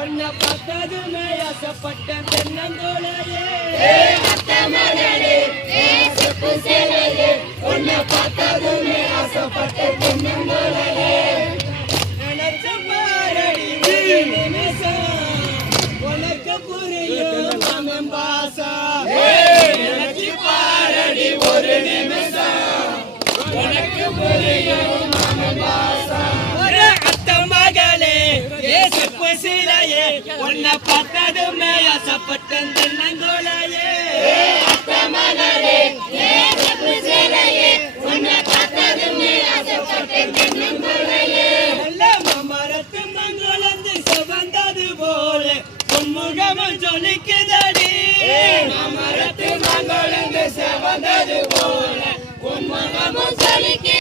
உன்னை பார்த்ததுமே ஆசைப்பட்ட தென்னந்தோலையே உன்னை பார்த்ததுமே ஆசைப்பட்ட தென்னந்தோலையே நினைச்ச பாரடி ஒரு நிமிஷம் உனக்கு புரியும் மாமன் பாசா நினைச்சு பாரடி ஒரு நிமிஷம் உனக்கு புரியும் மாமன் பாசா ஒரு அத்த மகளே ஏசுப்பு சிலையே உன்னை பார்த்ததுமே ஆசைப்பட்ட தென்னந்தோலையே அத்த மகளே ஏசுப்பு சிலையே